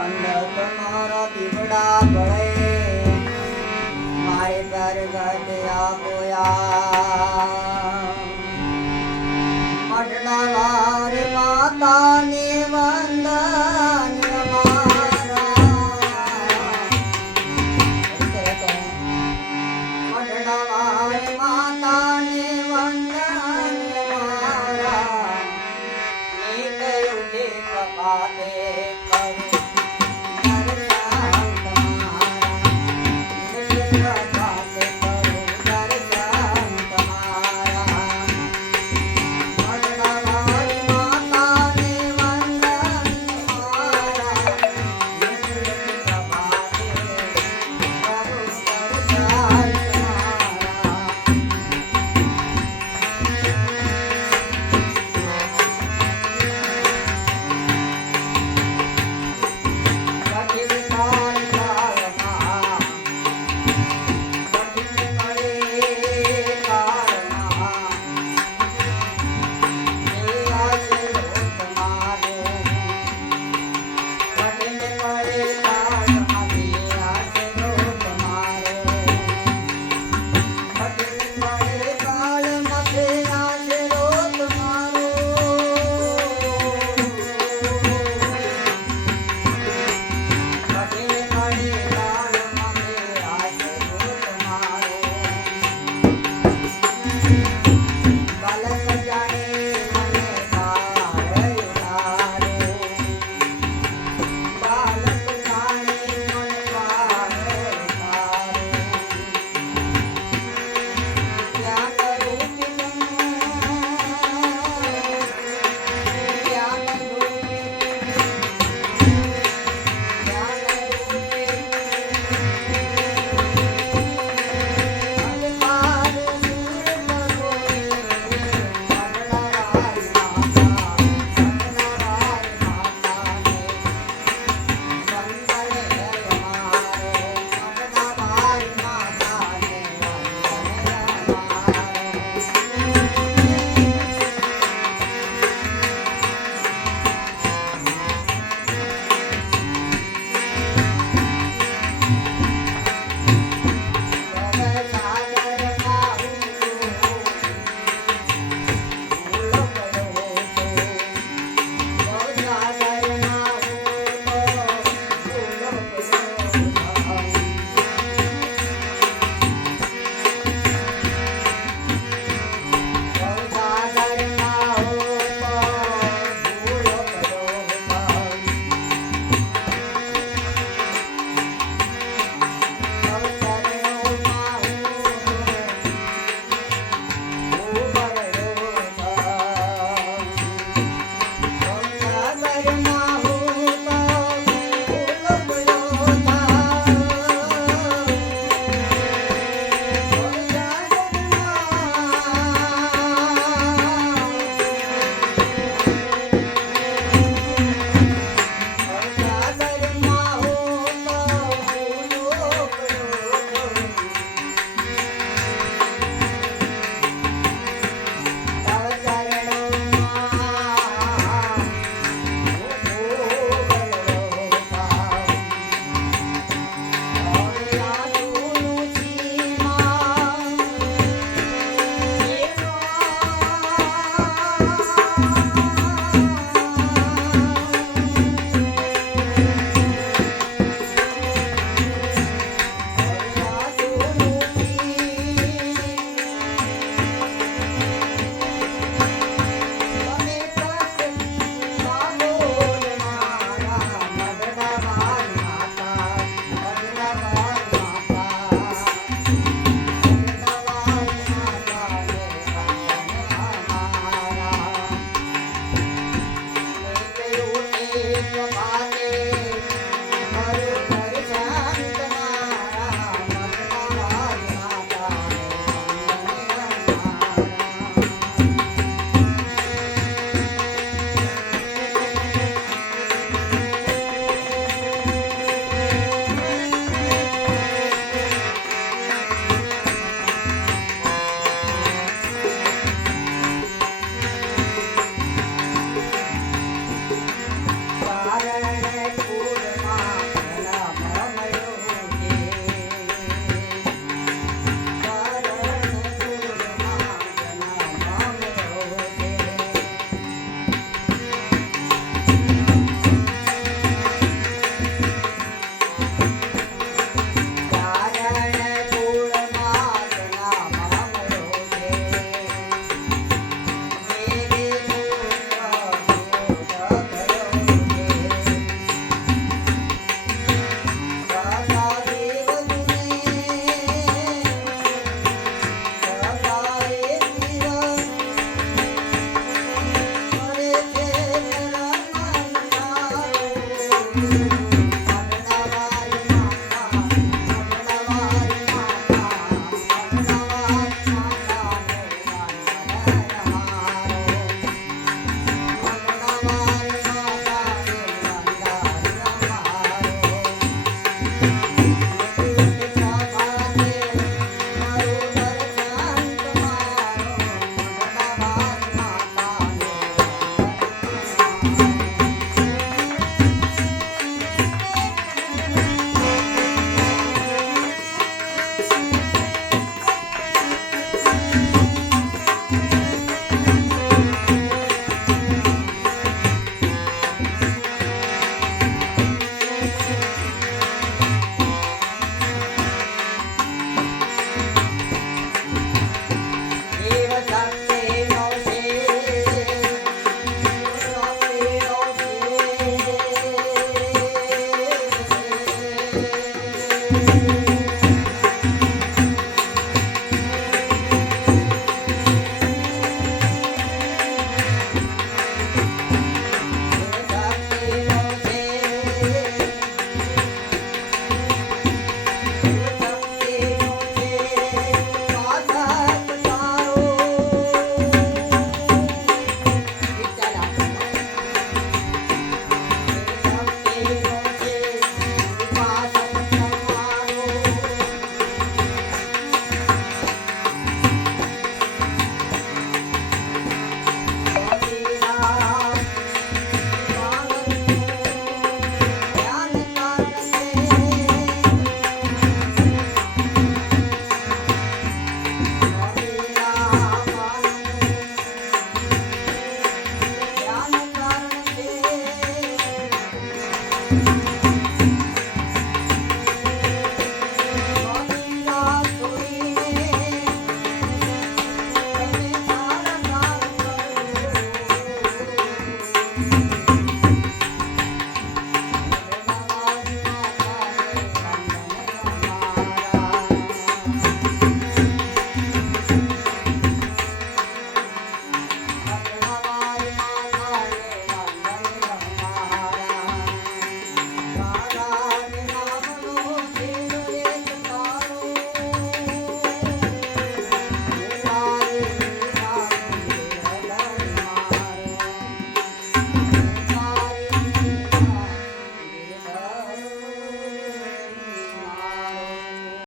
પાંડવ તમારા પીપડા ગળે મારે ઘર ઘટ આપોયા